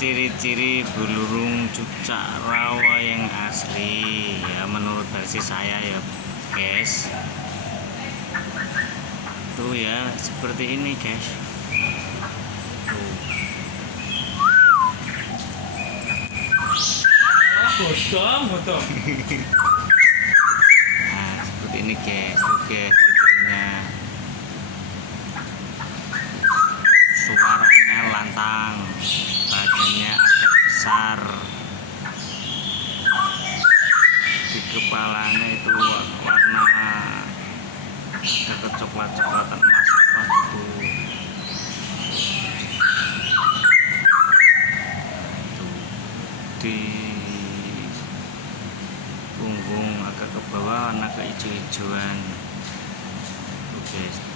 ciri-ciri bulurung cucak rawa yang asli ya menurut versi saya ya guys. Tuh ya seperti ini guys. Tuh. Potong. Nah seperti ini guys. Oke cirinya. Suaranya lantang, badannya agak besar, di kepalanya itu warna agak kecoklat-coklatan emas itu. Di punggung agak ke bawah warna kehijau-hijauan. Oke.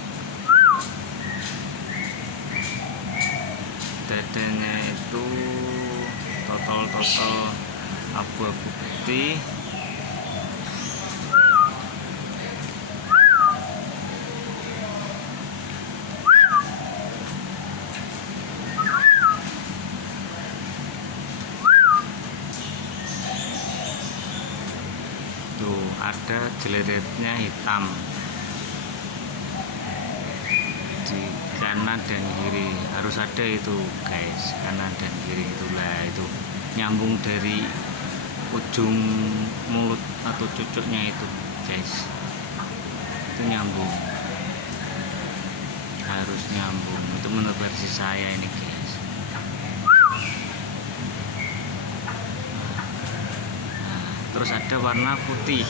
Dadanya itu totol-totol abu-abu putih. Tuh ada geleretnya hitam di kanan dan kiri, harus ada itu guys, kanan dan kiri itulah itu nyambung dari ujung mulut atau cucuknya itu guys, itu nyambung, harus nyambung. Itu menurut versi saya ini guys. Nah, terus ada warna putih,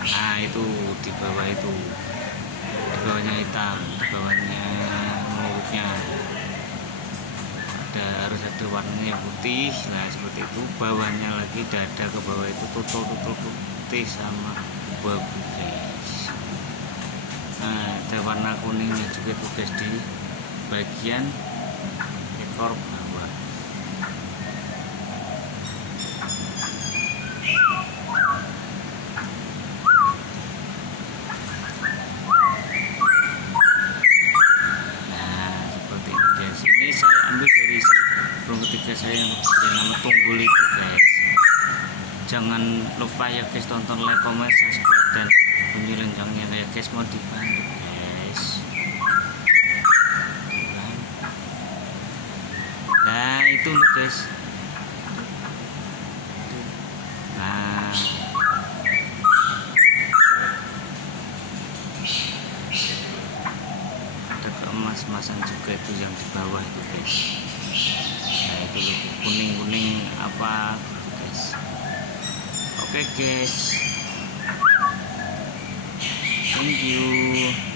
nah itu di bawah itu, di bawahnya hitam, di bawahnya mulutnya harus ada warnanya putih. Nah seperti itu, bawahnya lagi dada ke bawah itu tutul-tutul putih sama abu-abu guys. Nah ada warna kuningnya juga tuh guys di bagian ekor bawah. Ini saya ambil dari si burung ketiga saya yang bernama Tunggul itu guys. Jangan lupa ya guys, tonton, like, comment, subscribe, dan bunyi loncengnya ya guys, mau dibantu guys. Nah itu nih guys. Nah ada keemas-emasan juga itu yang di bawah itu guys. Nah itu loh, kuning-kuning apa guys. Oke guys, thank you.